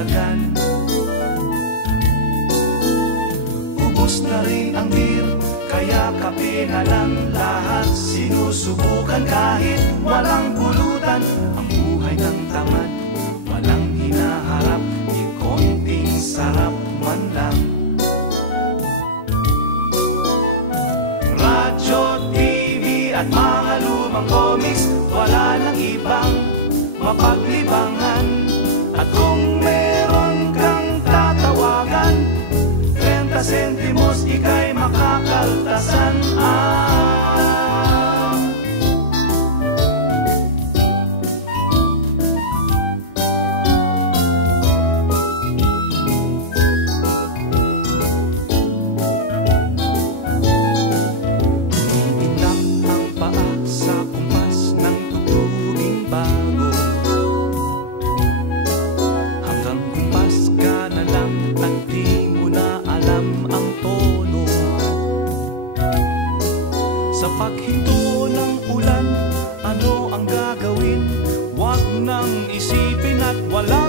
dagdagan. Ubus na rin ang beer, kaya kape na lang lahat. Sinusubukan kahit walang pulutan. Ang buhay ng tamad, walang hinaharap, di konting sarap man lang. Radyo, TV at mga lumang comics, wala nang ibang mapaglibangan. At kung meron kang tatawagan, 30 sentimos ika'y makakaltasan. Itak ang paa sa kumpas ng tugtuging bago, hanggang kumpas ka na lang at di mo na alam ang tono. Sa paghinto ng ulan, ano ang gagawin? Huwag nang isipin at wala